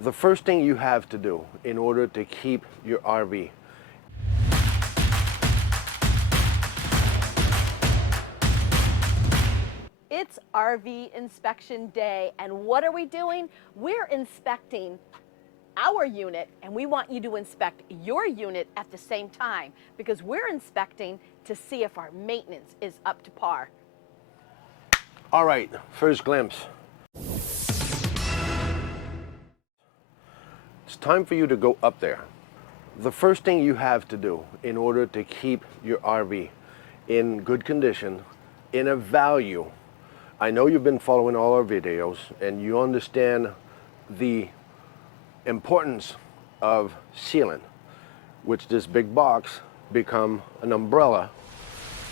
The first thing you have to do in order to keep your RV It's RV inspection day, and what are we doing? We're inspecting our unit, and we want you to inspect your unit at the same time because we're inspecting to see if our maintenance is up to par. All right, first glimpse. It's time for you to go up there. The first thing you have to do in order to keep your RV in good condition, in a value, I know you've been following all our videos and you understand the importance of sealant, which this big box become an umbrella.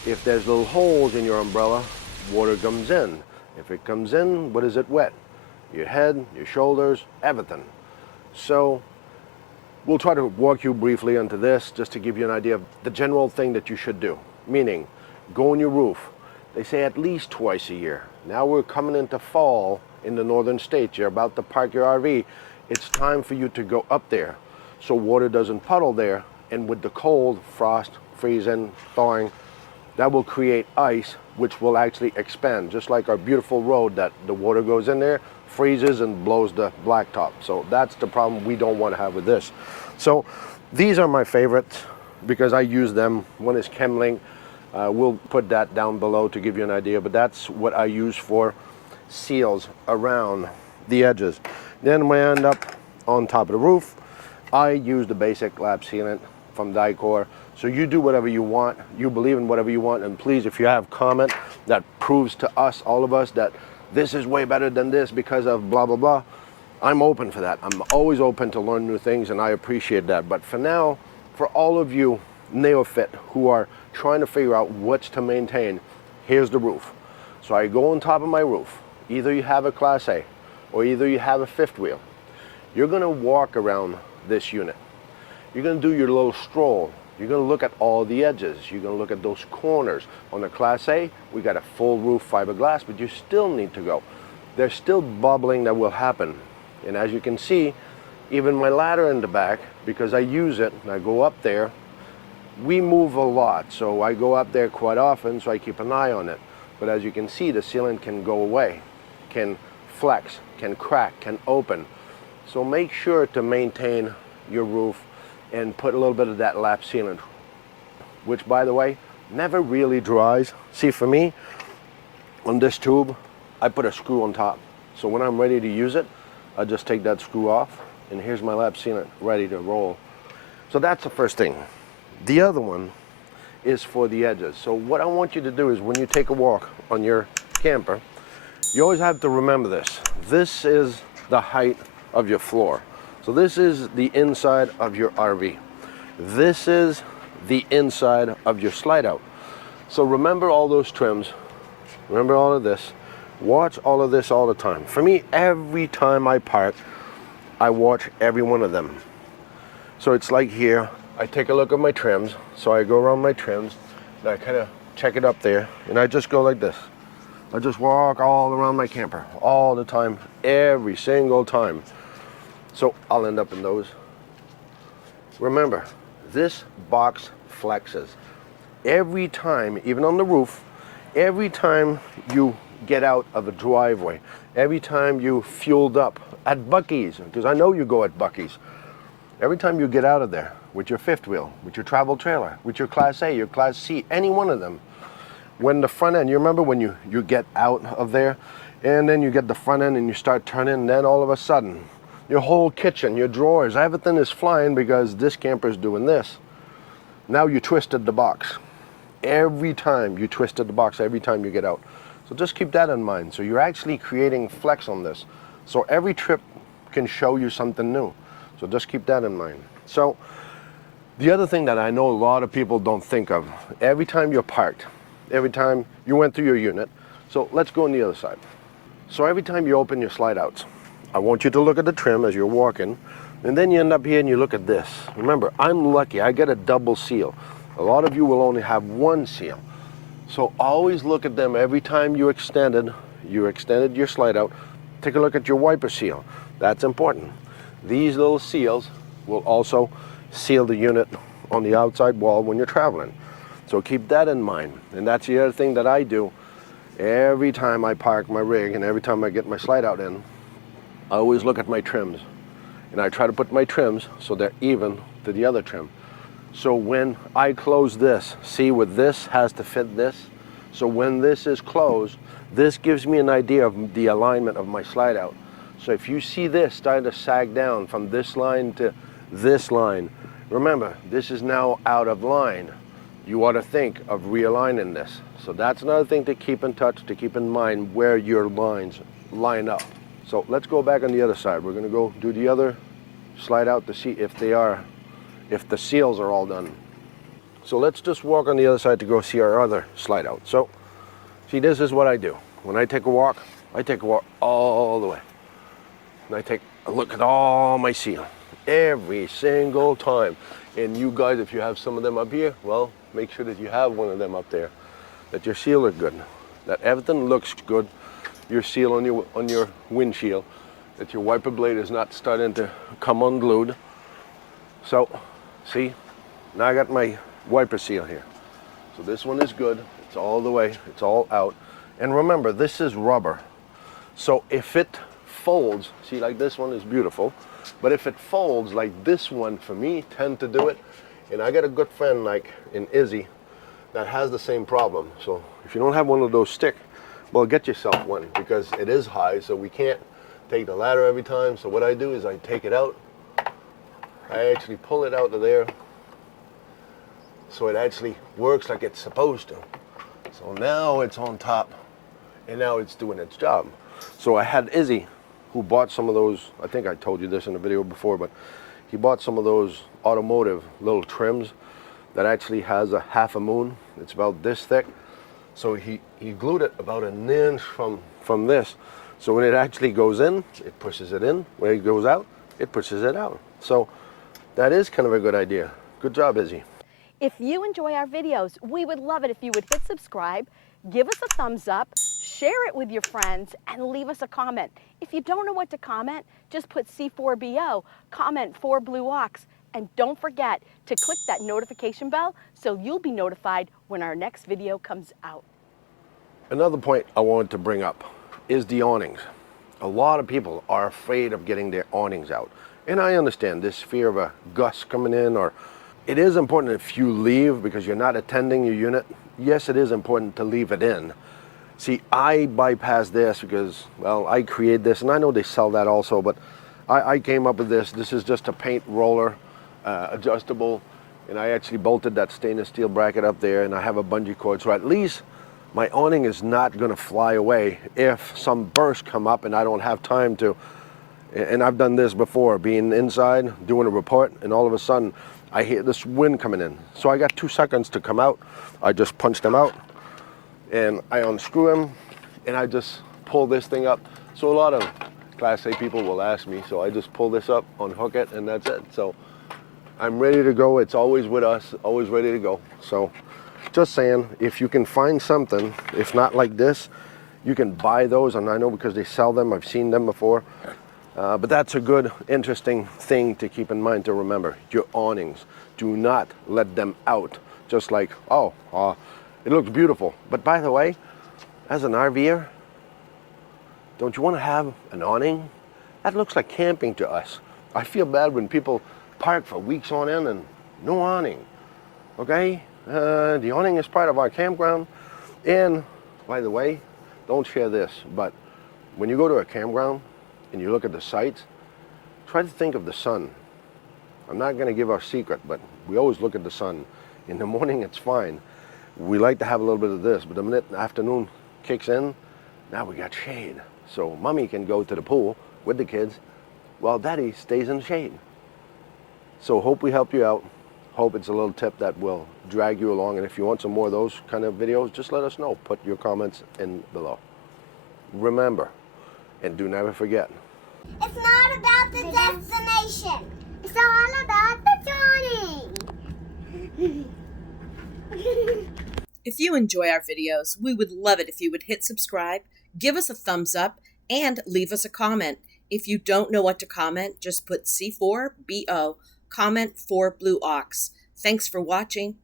If there's little holes in your umbrella, water comes in. If it comes in, what is it wet? Your head, your shoulders, everything. So we'll try to walk you briefly into this just to give you an idea of the general thing that you should do, meaning go on your roof. They say at least twice a year. Now we're coming into fall in the northern states. You're about to park your RV. It's time for you to go up there so water doesn't puddle there, and with the cold, frost, freezing, thawing, that will create ice which will actually expand, just like our beautiful road that the water goes in there, freezes and blows the blacktop. So that's the problem we don't want to have with this. So these are my favorites because I use them. One is Chemlink. We'll put that down below to give you an idea, but that's what I use for seals around the edges. Then when I end up on top of the roof, I use the basic lap sealant from Dicor. So you do whatever you want, you believe in whatever you want, and please, if you have comment that proves to us, all of us, that this is way better than this because of blah, blah, blah, I'm open for that. I'm always open to learn new things, and I appreciate that. But for now, for all of you neophyte who are trying to figure out what's to maintain, here's the roof. So I go on top of my roof. Either you have a Class A or either you have a fifth wheel. You're gonna walk around this unit. You're gonna do your little stroll. You're gonna look at all the edges. You're gonna look at those corners. On the Class A, we got a full roof fiberglass, but you still need to go. There's still bubbling that will happen. And as you can see, even my ladder in the back, because I use it and I go up there, we move a lot. So I go up there quite often, so I keep an eye on it. But as you can see, the sealant can go away, can flex, can crack, can open. So make sure to maintain your roof and put a little bit of that lap sealant, which, by the way, never really dries. See, for me, on this tube, I put a screw on top. So when I'm ready to use it, I just take that screw off, and here's my lap sealant ready to roll. So that's the first thing. The other one is for the edges. So what I want you to do is when you take a walk on your camper, you always have to remember this. This is the height of your floor. So this is the inside of your RV. This is the inside of your slide out. So remember all those trims. Remember all of this. Watch all of this all the time. For me, every time I park, I watch every one of them. So it's like here, I take a look at my trims. So I go around my trims and I kind of check it up there, and I just go like this. I just walk all around my camper all the time, every single time. So I'll end up in those. Remember, this box flexes. Every time, even on the roof, every time you get out of a driveway, every time you fueled up at Buc-ee's, because I know you go at Buc-ee's, every time you get out of there with your fifth wheel, with your travel trailer, with your Class A, your Class C, any one of them, when the front end, you remember when you get out of there, and then you get the front end and you start turning, and then all of a sudden, your whole kitchen, your drawers, everything is flying because this camper is doing this. Now you twisted the box. Every time you twisted the box, every time you get out. So just keep that in mind. So you're actually creating flex on this. So every trip can show you something new. So just keep that in mind. So the other thing that I know a lot of people don't think of, every time you're parked, every time you went through your unit, so let's go on the other side. So every time you open your slide outs, I want you to look at the trim as you're walking, and then you end up here and you look at this. Remember, I'm lucky, I get a double seal. A lot of you will only have one seal. So always look at them every time you extended your slide out. Take a look at your wiper seal. That's important. These little seals will also seal the unit on the outside wall when you're traveling. So keep that in mind. And that's the other thing that I do every time I park my rig and every time I get my slide out in. I always look at my trims and I try to put my trims so they're even to the other trim. So when I close this, see what this has to fit this. So when this is closed, this gives me an idea of the alignment of my slide out. So if you see this starting to sag down from this line to this line, remember, this is now out of line. You ought to think of realigning this. So that's another thing to keep in touch, to keep in mind where your lines line up. So let's go back on the other side. We're gonna go do the other slide out to see if the seals are all done. So let's just walk on the other side to go see our other slide out. So, see, this is what I do. When I take a walk all the way. And I take a look at all my seal, every single time. And you guys, if you have some of them up here, well, make sure that you have one of them up there, that your seal is good, that everything looks good, your seal on your windshield, that your wiper blade is not starting to come unglued. So, see, now I got my wiper seal here. So this one is good, it's all the way, it's all out. And remember, this is rubber. So if it folds, see, like this one is beautiful, but if it folds like this one, for me, tend to do it. And I got a good friend like in Izzy that has the same problem. So if you don't have one of those stick, well, get yourself one, because it is high, so we can't take the ladder every time. So what I do is I take it out, I actually pull it out of there, so it actually works like it's supposed to. So now it's on top, and now it's doing its job. So I had Izzy, who bought some of those, I think I told you this in a video before, but he bought some of those automotive little trims that actually has a half a moon. It's about this thick. So he glued it about an inch from this. So when it actually goes in, it pushes it in. When it goes out, it pushes it out. So that is kind of a good idea. Good job, Izzy. If you enjoy our videos, we would love it if you would hit subscribe, give us a thumbs up, share it with your friends, and leave us a comment. If you don't know what to comment, just put C4BO, comment 4 Blue Ox, and don't forget to click that notification bell so you'll be notified when our next video comes out. Another point I wanted to bring up is the awnings. A lot of people are afraid of getting their awnings out. And I understand this fear of a gust coming in, or it is important if you leave because you're not attending your unit. Yes, it is important to leave it in. See, I bypassed this because, well, I created this, and I know they sell that also, but I came up with this. This is just a paint roller, adjustable, and I actually bolted that stainless steel bracket up there, and I have a bungee cord, so at least my awning is not going to fly away if some bursts come up and I don't have time to. And I've done this before, being inside, doing a report, and all of a sudden, I hear this wind coming in. So I got 2 seconds to come out. I just punched them out, and I unscrew them, and I just pull this thing up. So a lot of Class A people will ask me, so I just pull this up, unhook it, and that's it. So I'm ready to go. It's always with us, always ready to go. So just saying, if you can find something, if not like this, you can buy those, and I know because they sell them, I've seen them before. But that's a good, interesting thing to keep in mind, to remember. Your awnings, do not let them out. Just like, it looks beautiful. But by the way, as an RVer, don't you want to have an awning? That looks like camping to us. I feel bad when people park for weeks on end and no awning, okay? The awning is part of our campground. And by the way, don't share this, but when you go to a campground and you look at the sights, try to think of the sun. I'm not going to give our secret, but we always look at the sun. In the morning, it's fine. We like to have a little bit of this, but the minute the afternoon kicks in, now we got shade. So mommy can go to the pool with the kids while daddy stays in the shade. So hope we helped you out. Hope it's a little tip that will drag you along. And if you want some more of those kind of videos, just let us know. Put your comments in below. Remember, and do never forget, it's not about the destination. It's all about the journey. If you enjoy our videos, we would love it if you would hit subscribe, give us a thumbs up, and leave us a comment. If you don't know what to comment, just put C4BO, comment for Blue Ox. Thanks for watching.